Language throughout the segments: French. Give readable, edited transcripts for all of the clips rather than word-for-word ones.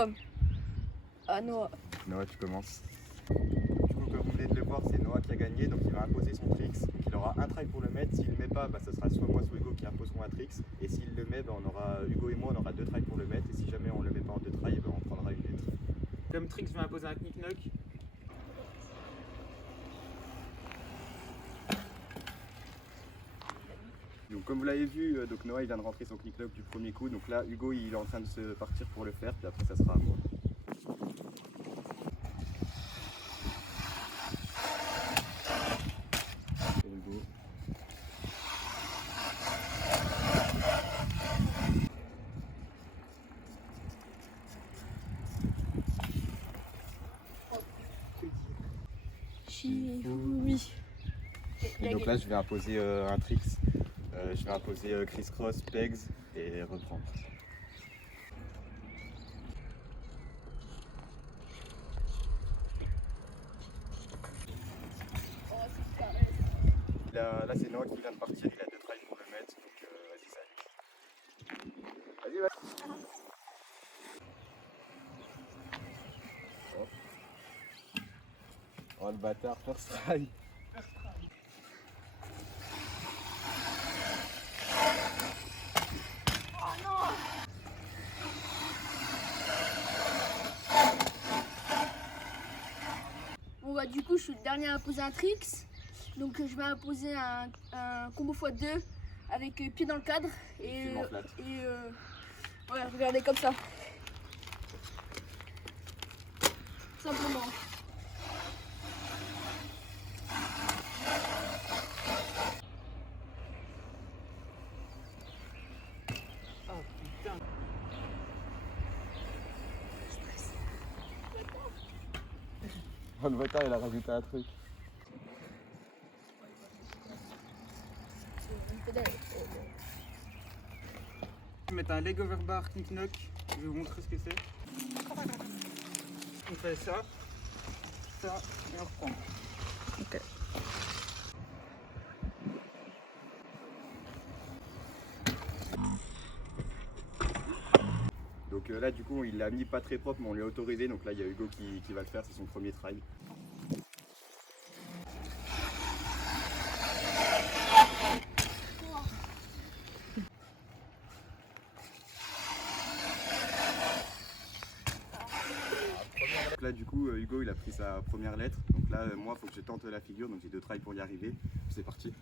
album. À Noah. Noah, tu commences. Du coup, comme vous venez de le voir, c'est Noah qui a gagné, donc il va imposer son tricks. Donc il aura un try pour le mettre. S'il ne le met pas, ce sera soit moi, soit Hugo qui imposeront un tricks. Et s'il le met, on aura Hugo et moi, on aura 2 tries pour le mettre. Et si jamais on le met pas en 2 tries, on prendra une lettre. Comme tricks, je vais imposer un knick-knock. Donc comme vous l'avez vu, donc Noah il vient de rentrer son knick-knock du premier coup. Donc là, Hugo il est en train de se partir pour le faire. Puis après, ça sera à moi. Hugo. Shifumi. Et donc là, je vais imposer un tricks. Je vais imposer criss-cross, pegs et reprendre. Là c'est Noah qui vient de partir, il a 2 tries pour le mettre, donc vas-y, salut. Vas-y, vas-y. Oh le bâtard, first try. Bon bah du coup je suis le dernier à imposer un tricks. Donc je vais imposer un combo x2 avec pied dans le cadre et ouais, regardez comme ça. Simplement. Oh putain. Oh le bâtard, il a rajouté un truc. Je vais mettre un leg over bar knick-knock. Je vais vous montrer ce que c'est. On fait ça, et on reprend. Ok. Donc là du coup il l'a mis pas très propre mais on lui a autorisé, donc là il y a Hugo qui va le faire, c'est son premier try. Donc là du coup Hugo il a pris sa première lettre, donc là moi il faut que je tente la figure, donc j'ai 2 tries pour y arriver, c'est parti.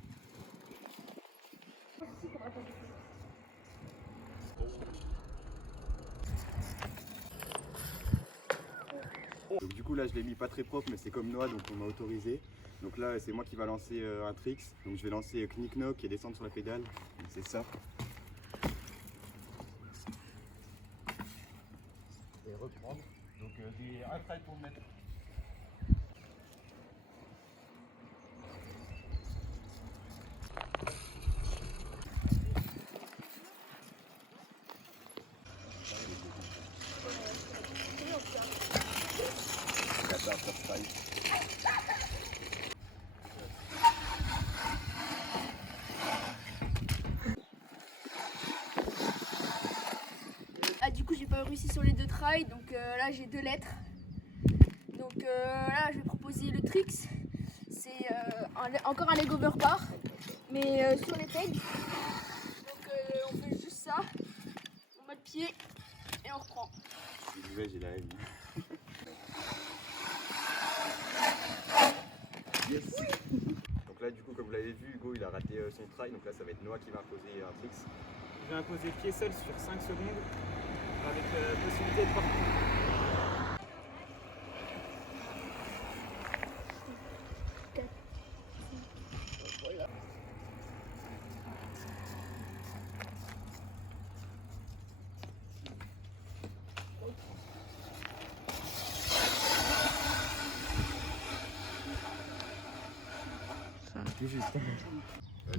Donc du coup là je l'ai mis pas très propre mais c'est comme Noah, donc on m'a autorisé. Donc là c'est moi qui va lancer un tricks, donc je vais lancer knick-knock et descendre sur la pédale, donc c'est ça. Et reprendre, donc j'ai un try pour le mettre. First try. Ah du coup j'ai pas réussi sur les 2 tries, donc là j'ai 2 lettres. Donc là je vais proposer le tricks. C'est encore un leg over bar, mais sur les pegs. Donc on fait juste ça, on met le pied et on reprend. J'ai la haine. Yes. Donc là du coup comme vous l'avez vu, Hugo il a raté son try, donc là ça va être Noah qui va imposer un tricks. Je vais imposer pied seul sur 5 secondes avec possibilité de partir.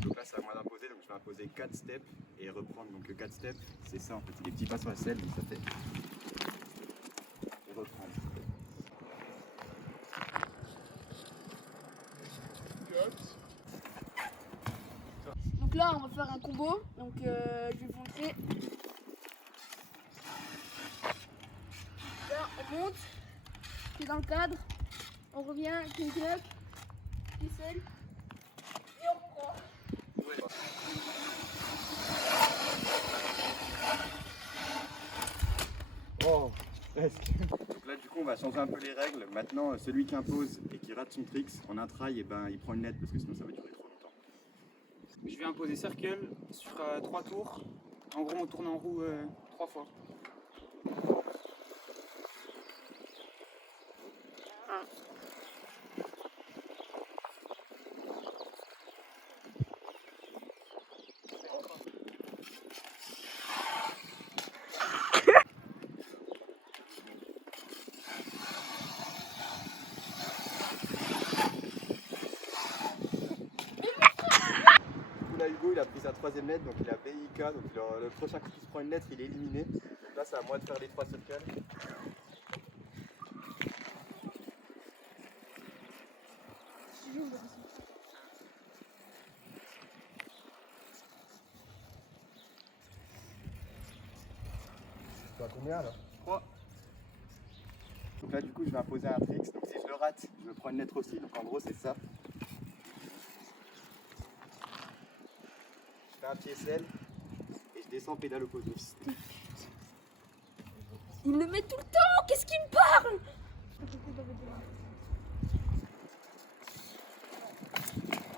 Donc là c'est à moi d'imposer, donc je vais imposer 4 steps et reprendre, donc 4 steps c'est ça en fait, c'est des petits pas sur la selle, donc ça fait et reprendre. Donc là on va faire un combo, donc je vais vous montrer. On monte, pied dans le cadre, on revient, clean up, pied seul, et on reprend. Oh, presque. Donc là, du coup, on va changer un peu les règles. Maintenant, celui qui impose et qui rate son tricks en un try, et ben, il prend une lettre parce que sinon ça va durer trop longtemps. Je vais imposer circle sur 3 tours. En gros, on tourne en roue 3 fois. Du coup, là, Hugo, il a pris sa 3ème lettre, donc il a BIK. Donc le prochain qui se prend une lettre, il est éliminé. Donc là, c'est à moi de faire les 3 circles. Tu as combien là? 3. Donc là, du coup, je vais imposer un tricks. Donc si je le rate, je me prends une lettre aussi. Donc en gros, c'est ça. Je fais un pied sel et je descends pédale opposée. Il le met tout le temps, qu'est-ce qu'il me parle?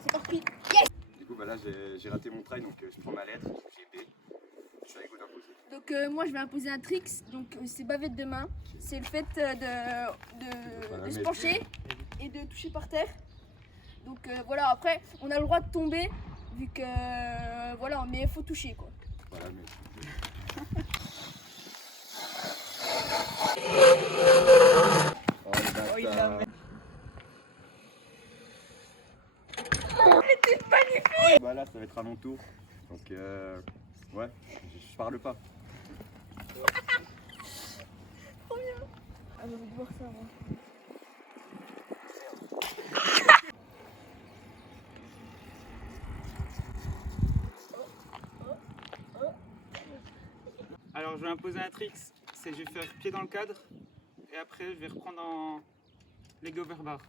C'est parti. Yes. Du coup, bah là, j'ai raté mon try, donc je prends ma lettre, j'ai B. Je suis à Hugo d'imposer. Donc moi je vais imposer un tricks, donc c'est bavette de main. C'est le fait de se pencher et de toucher par terre. Donc voilà, après on a le droit de tomber vu que voilà, mais il faut toucher quoi. Voilà, mais... Oh, il l'a mis. C'était magnifique. Bah là, ça va être à mon tour. Donc ouais, je parle pas. Trop bien. Ah j'ai envie de voir ça moi. Alors, je vais imposer un tricks. C'est je vais faire pied dans le cadre. Et après, je vais reprendre en leg over bar.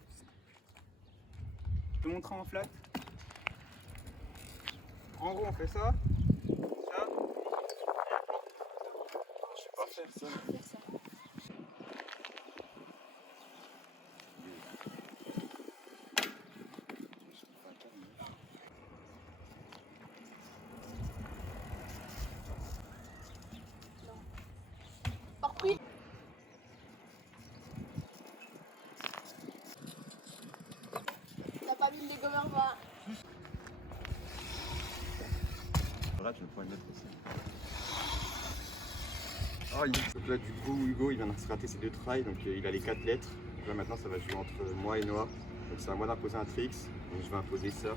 Je te montrer en flat. En gros, on fait ça. Ça. Je sais pas faire ça. Faire ça. Parti. T'as pas mis les gomers va. Là, tu me prends une lettre aussi. Oh, donc là, du coup, Hugo, il vient de se rater ses 2 tries, donc il a les 4 lettres. Donc là, maintenant, ça va jouer entre moi et Noah. Donc c'est à moi d'imposer un tricks. Donc je vais imposer ça.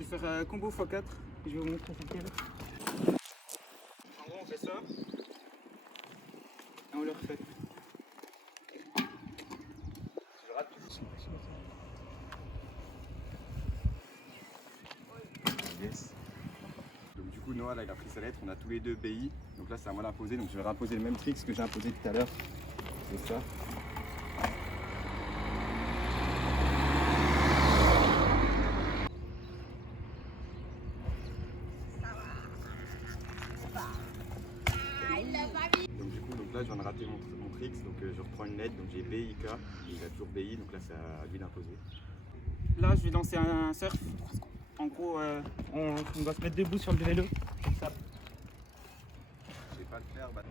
Je vais faire combo x4. Je vais vous montrer sur lequel. En gros, on fait ça. Et on le refait. Je rate. Yes. Donc du coup, Noah, là, il a pris sa lettre. On a tous les deux BI. Donc là, c'est à moi d'imposer. Donc je vais réimposer le même tricks que j'ai imposé tout à l'heure. C'est ça. Donc du coup, là, je viens de rater mon tricks. Donc je reprends une lettre. Donc j'ai BIK. Il a toujours BI. Donc là, c'est à lui d'imposer. Là, je vais lancer un surf. En gros, on doit se mettre debout sur le vélo. Comme ça. Je vais pas le faire. Bah...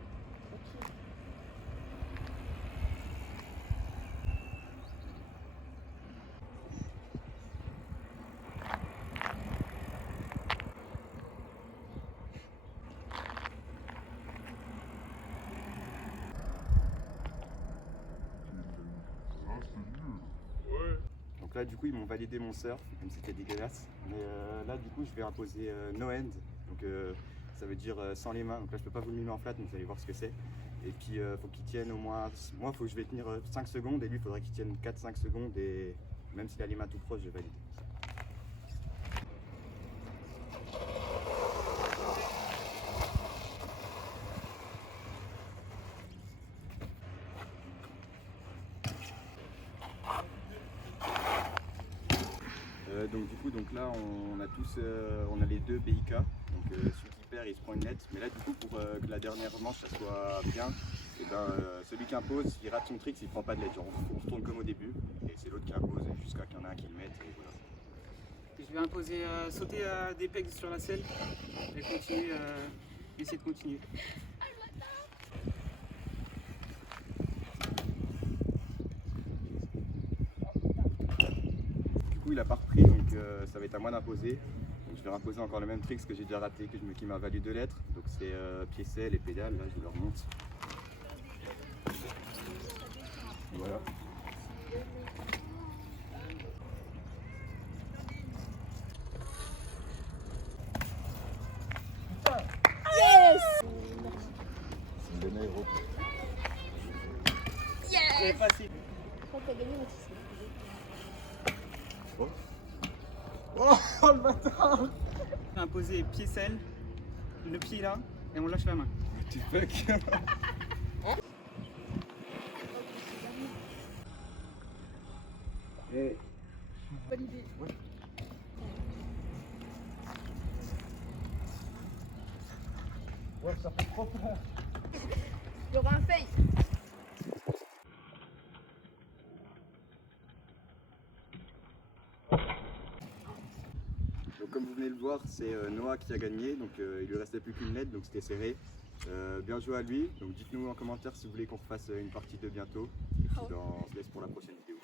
là du coup ils m'ont validé mon surf, même si c'était dégueulasse. Mais là du coup je vais imposer no end, donc ça veut dire sans les mains. Donc là je peux pas vous le mimer en flat, mais vous allez voir ce que c'est. Et puis faut qu'il tienne au moins, moi faut que je vais tenir 5 secondes et lui il faudrait qu'il tienne 4-5 secondes et même s'il a les mains tout proches je valide. Donc du coup là on a tous on a les deux BIK, donc celui qui perd il se prend une lettre, mais là du coup pour que la dernière manche ça soit bien, et celui qui impose, s'il rate son trick, il prend pas de lettre, genre on retourne comme au début et c'est l'autre qui impose jusqu'à qu'il y en a un qui le mette et voilà. Je vais imposer sauter des pegs sur la selle et continuer, essayer de continuer. Du coup il a pas repris, donc ça va être à moi d'imposer. Donc je vais imposer encore le même trick que j'ai déjà raté, qui m'a valu 2 lettres. Donc c'est pied selle et pédale, là je vous le remonte. Voilà. Yes! C'est une bonne aéro. C'est facile. Je crois que t'as gagné, Mathis. Oh le bâtard! Imposer pied selle, le pied là, et on lâche la main. Tu fuck. Hey. Bonne idée. Ouais. Ouais, ça fait trop peur. Il y aura un fail. Donc comme vous venez de le voir, c'est Noah qui a gagné, donc il lui restait plus qu'une lettre, donc c'était serré. Bien joué à lui, donc dites-nous en commentaire si vous voulez qu'on refasse une partie 2 bientôt. Et puis on se laisse pour la prochaine vidéo.